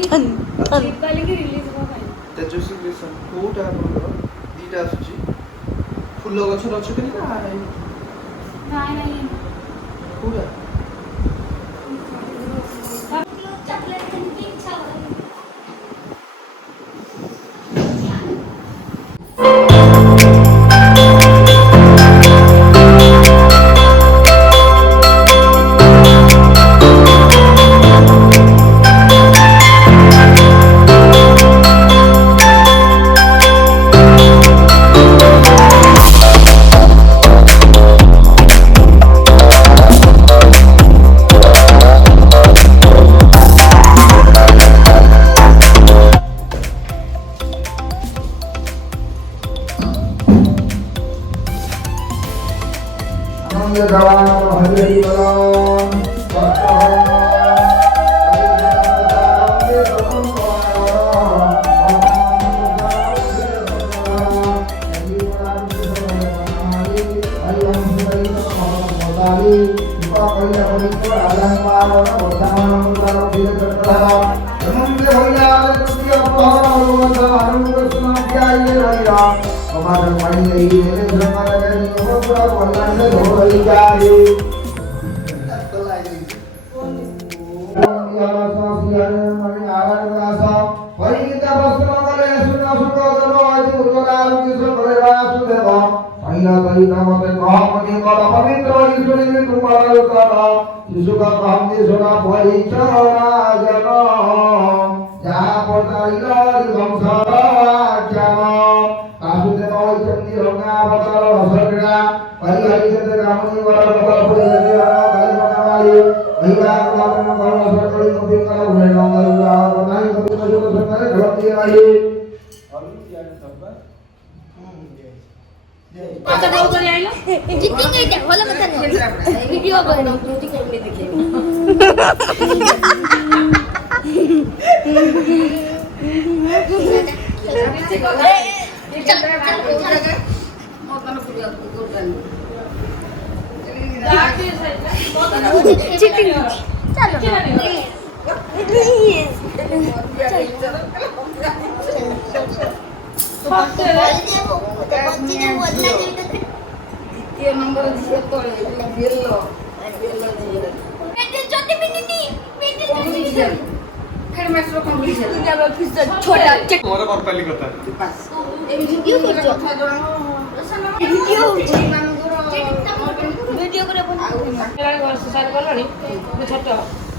ଦୀପାବଳି କି ରିଲିଜ ହବ ପାଇଁ ତେଜସ୍ୱୀ କ୍ରିଏସନ୍ କୋଉଟା ଆପଣଙ୍କର ଦିଟା ଆସୁଛି ଫୁଲ ଗଛର ଅଛନ୍ତି ନା ନାଇଁ କୋଉଟା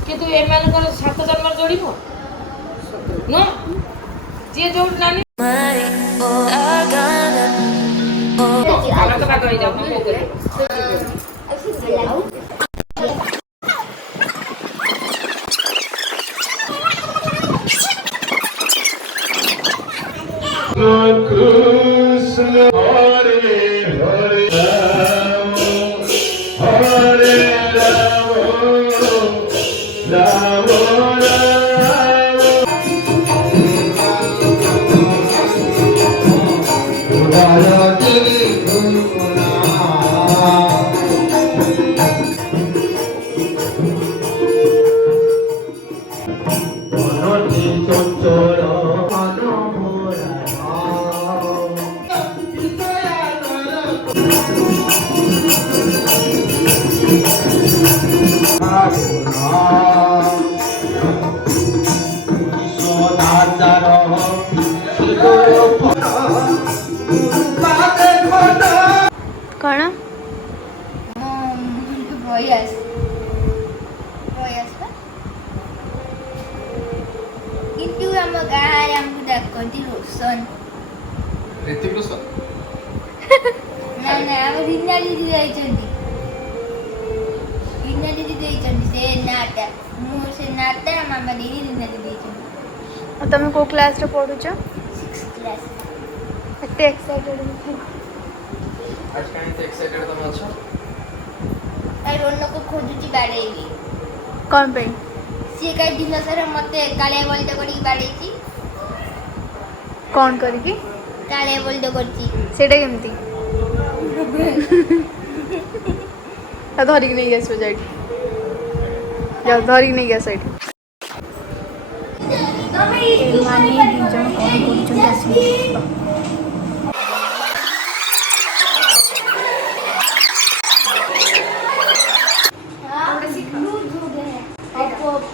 କିନ୍ତୁ ଏମାନଙ୍କର 7 ଜନ୍ମର ଯୋଡ଼ିବ ନୁହଁ ଯିଏ ଯୋଉଠି ନାନୀ ଆଲୋକ ପାଗ ହେଇଯାଉ कौन किंतु हम गाय हमको डाकती रोशन ऋतिक रोशन ना ना हम रीना दीदी जाइछंती रीना दीदी जाइछंती से नाटा मु से नाटा मामा दीदी रीना दीदी जाइछंती और तुम को क्लास रे पढुछ 6th क्लास एते एक्साइटेड आज काहे तो एक्साइटेड तुम अछ आई रोनो को खोजुची बाड़ेली कौन पे सी काई दिन सारा मते काले बोल दे करी बाड़ेची कौन करकी काले बोल दे करची सेटा केमती आ धरिक नहीं गैस जाई जा धरिक नहीं गैस साइड एमाने दी जण कौन करछन आसी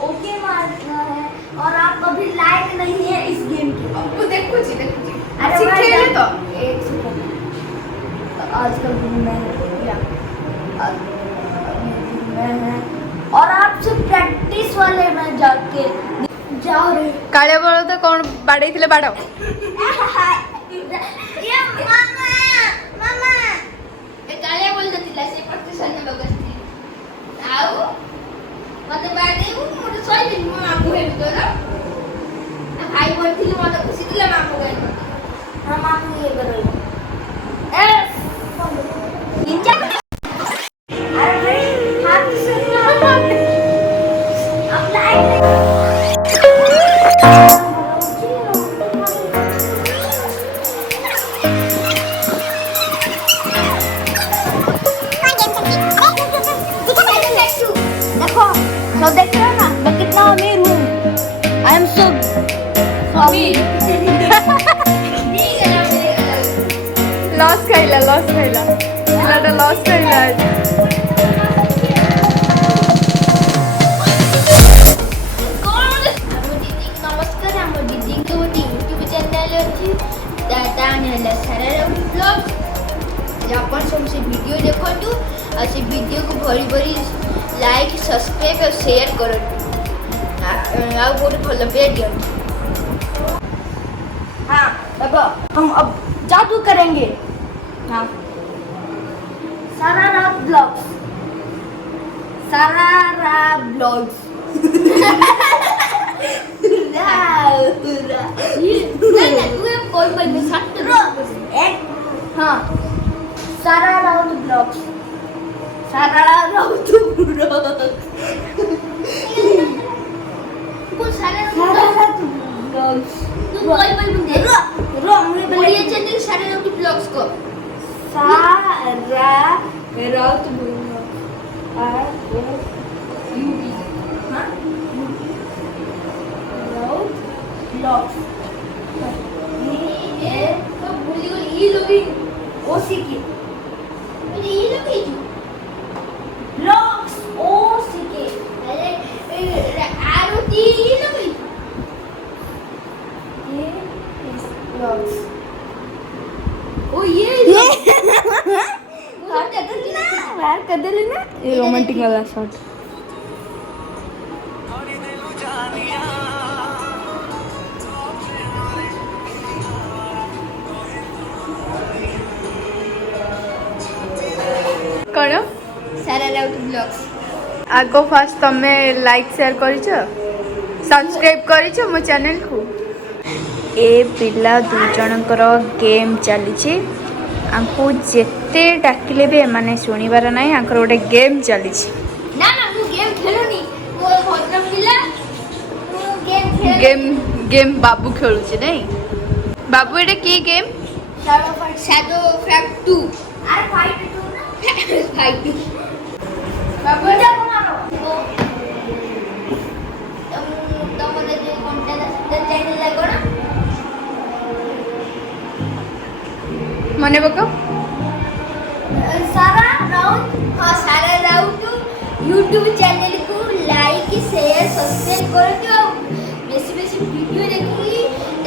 ओके मारना है और आप कभी लाइक नहीं है इस गेम की। वो देखो जी अरे खेले तो एक सेकंड आज का दिन मैं है और आप सिर्फ प्रैक्टिस वाले में जाके जाओ रे काळे बळ तो कोण बाडैथिले बाडो ये मामा मामा ए काले बोल देतिला से प्रतिशत लोग असती आउ मते बाडे मोटे सोई दिन मो आगु हे तो ना भाई बोलथिले मते खुशी दिले मामू गए हां मामू ये करो ए निंजा अरे भाई हाथ से अब लाइट तो देख रहे हो ना मैं कितना अमीर हूँ आई एम सो अमीर लॉस खाइला पिलाटा लॉस खाइला नमस्कार आम दीदी के गोटे यूट्यूब चैनल अच्छी साराroutvlogs अपन सब से वीडियो देखो और से वीडियो को भरी भरी लाइक सब्सक्राइब और शेयर करो आ बहुत भल पे दियो। हाँ बाबा हम अब जादू करेंगे। हाँ साराroutvlogs कोई कोई में साथ हाँ साराroutvlogs साराroutvlogs कोई साराroutvlogs तू कोई कोई में दे रो मुझे चैनल साराroutvlogs को साराroutvlogs vlogs ये तो भूली गई ई लोगी ओसी की मुझे ई लोगी vlogs ओसी के अरे आरो टी ई लोगी ये इस vlogs ओ ये यार कर दे लेना ये रोमांटिक वाला शॉट कौन साराroutvlogs आगो फास्ट तमे लाइक शेयर करिछ सब्सक्राइब करिछ मो चैनल को ए पिला दु जनकर गेम चली आंको जेते डाकिले भी माने सुनिबार नाही आंकर गोटे गेम चली ना ना मु गेम खेलुनी मो भद्र पिला मु गेम खेल गेम बाबू खेलुछि नहीं बाबू एटा की गेम शैडो फैक्ट 2 अरे फाइट 2 ना फाइट 2 बाबू जा मारो तमरे जे कंटेंट चैनल लागो ना मने बको साराroutvlogs यूट्यूब चैनल को लाइक शेयर सब्सक्राइब कर दियो बेसी बेसी वीडियो देखि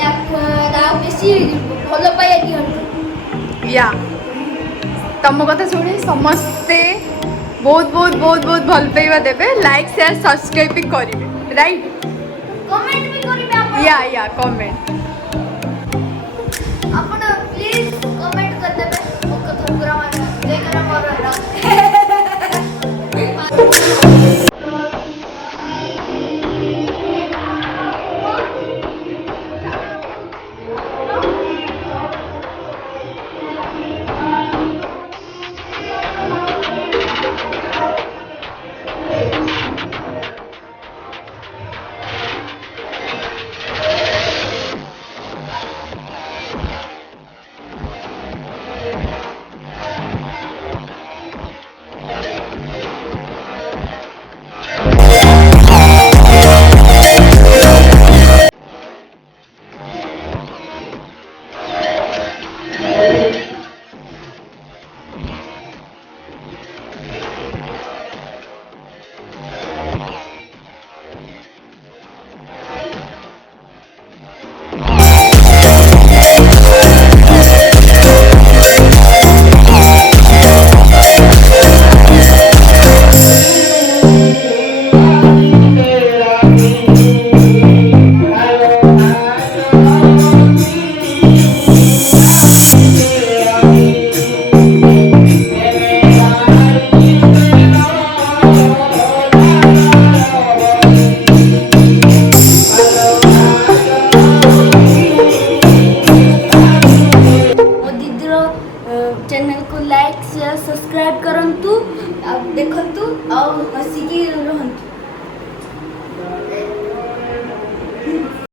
ता बेसी भलो पाया दियो या तम कथा सुनी समस्ते बहुत बहुत बहुत बहुत भल पाइबा देबे लाइक शेयर सब्सक्राइब भी करिवे राइट कमेंट भी करिवे आपण या कमेंट आपण प्लीज कमेंट कर देबे ओ कथा पूरा मार लेकर मोर ଦେଖନ୍ତୁ ଆଉ ହସିକି ରୁହନ୍ତୁ।